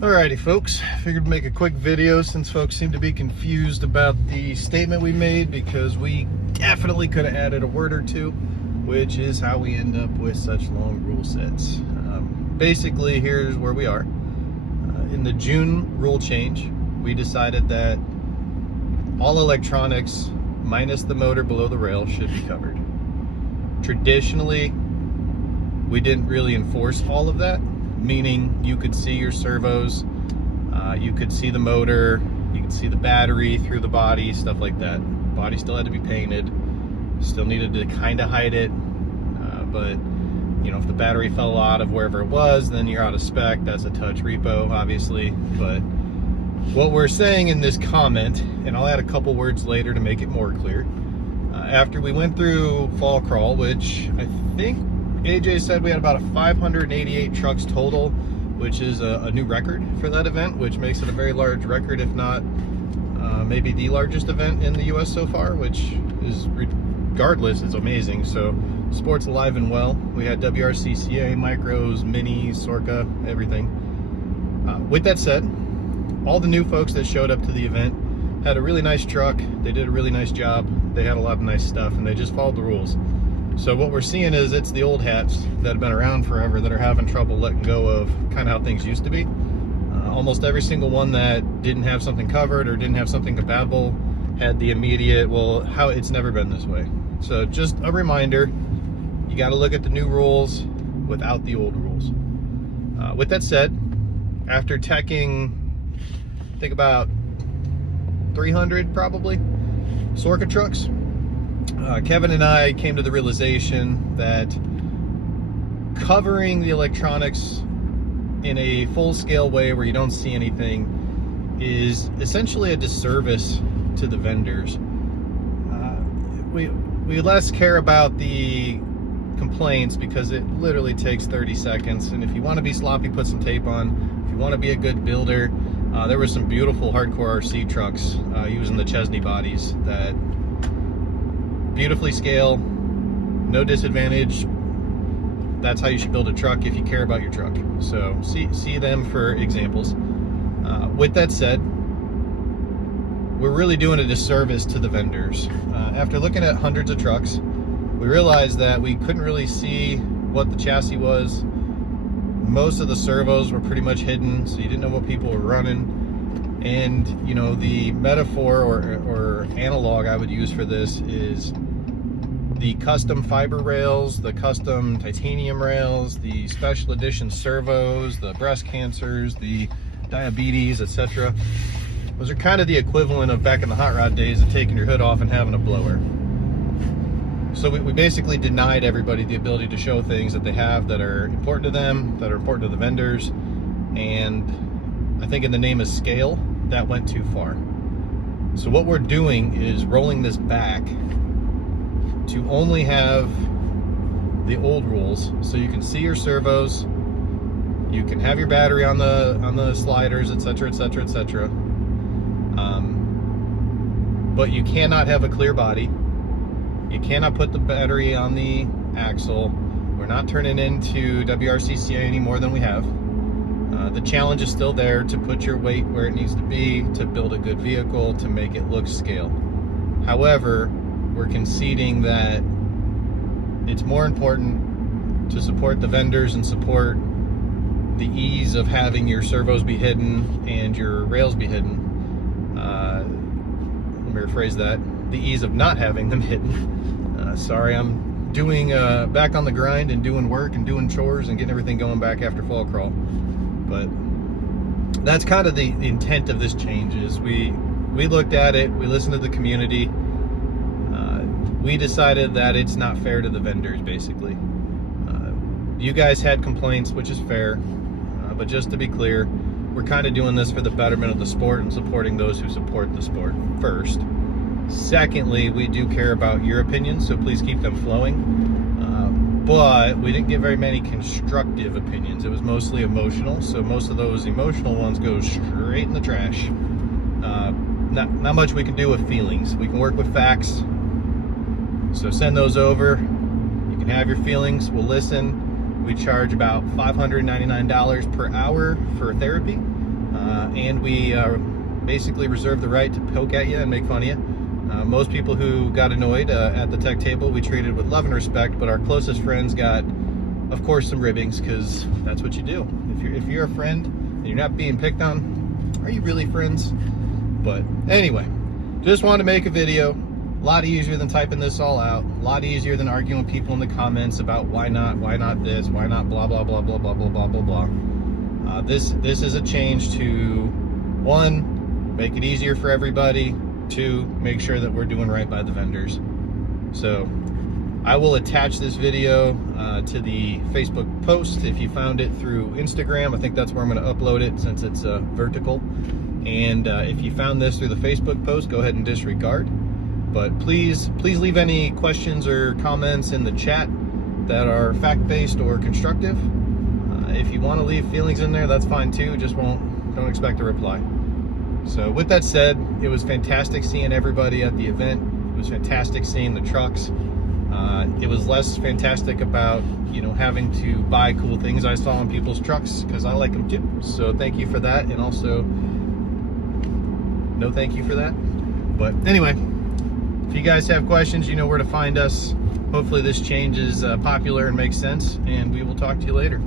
Alrighty folks, figured to make a quick video since folks seem to be confused about the statement we made, because we definitely could have added a word or two, which is how we end up with such long rule sets. Basically, here's where we are. In the June rule change, we decided that all electronics minus the motor below the rail should be covered. Traditionally, we didn't really enforce all of that, meaning you could see your servos, you could see the motor, you could see the battery through the body, stuff like that. Body still had to be painted, still needed to kind of hide it, but you know, if the battery fell out of wherever it was, then you're out of spec. That's a touch repo, obviously. But what we're saying in this comment, and I'll add a couple words later to make it more clear, after we went through fall crawl, which I think AJ said we had about 588 trucks total, which is a new record for that event, which makes it a very large record, if not maybe the largest event in the US so far, which is, regardless, is amazing. So sport's alive and well. We had WRCCA, micros, minis, SORRCA, everything. With that said, all the new folks that showed up to the event had a really nice truck. They did a really nice job. They had a lot of nice stuff, and they just followed the rules. So what we're seeing is it's the old hats that have been around forever that are having trouble letting go of kind of how things used to be. Almost every single one that didn't have something covered or didn't have something compatible had the immediate, well, how it's never been this way. So just a reminder, you got to look at the new rules without the old rules. With that said, after teching, I think about 300 probably SORRCA trucks, Kevin and I came to the realization that covering the electronics in a full-scale way where you don't see anything is essentially a disservice to the vendors. We less care about the complaints because it literally takes 30 seconds, and if you want to be sloppy, put some tape on. If you want to be a good builder, there were some beautiful hardcore RC trucks using the Chesney bodies that beautifully scale, no disadvantage. That's how you should build a truck if you care about your truck. So see them for examples. With that said, we're really doing a disservice to the vendors. After looking at hundreds of trucks, we realized that we couldn't really see what the chassis was. Most of the servos were pretty much hidden, so you didn't know what people were running. And you know, the metaphor or analog I would use for this is the custom fiber rails, the custom titanium rails, the special edition servos, the breast cancers, the diabetes, etc. Those are kind of the equivalent of back in the hot rod days of taking your hood off and having a blower. So we basically denied everybody the ability to show things that they have that are important to them, that are important to the vendors, and I think in the name of scale, that went too far. So what we're doing is rolling this back to only have the old rules, so you can see your servos, you can have your battery on the sliders, etc., etc., etc. But you cannot have a clear body. You cannot put the battery on the axle. We're not turning into WRCCA any more than we have. The challenge is still there to put your weight where it needs to be, to build a good vehicle, to make it look scale. However, we're conceding that it's more important to support the vendors and support the ease of having your servos be hidden and your rails be hidden. Let me rephrase that. The ease of not having them hidden. Sorry, I'm doing back on the grind and doing work and doing chores and getting everything going back after fall crawl. But that's kind of the intent of this change. Is we looked at it, we listened to the community, we decided that it's not fair to the vendors, basically. You guys had complaints, which is fair, but just to be clear, we're kind of doing this for the betterment of the sport and supporting those who support the sport first. Secondly, we do care about your opinions, so please keep them flowing. But we didn't get very many constructive opinions. It was mostly emotional, so most of those emotional ones go straight in the trash. Not much we can do with feelings. We can work with facts, so send those over. You can have your feelings, we'll listen. We charge about $599 per hour for therapy. and we basically reserve the right to poke at you and make fun of you. Most people who got annoyed at the tech table, we treated with love and respect, but our closest friends got, of course, some ribbings, because that's what you do. If you're a friend and you're not being picked on, are you really friends? But anyway, just wanted to make a video. A lot easier than typing this all out. A lot easier than arguing with people in the comments about why not this, why not blah blah blah blah blah blah blah blah blah. This is a change to, one, make it easier for everybody. Two, make sure that we're doing right by the vendors. So I will attach this video to the Facebook post. If you found it through Instagram, I think that's where I'm going to upload it, since it's vertical. And if you found this through the Facebook post, go ahead and disregard. But please leave any questions or comments in the chat that are fact-based or constructive. If you want to leave feelings in there, that's fine too. Just don't expect a reply. So with that said, it was fantastic seeing everybody at the event. It was fantastic seeing the trucks. It was less fantastic about, having to buy cool things I saw on people's trucks, because I like them too. So thank you for that, and also no thank you for that. But anyway, if you guys have questions, you know where to find us. Hopefully this change is popular and makes sense, and we will talk to you later.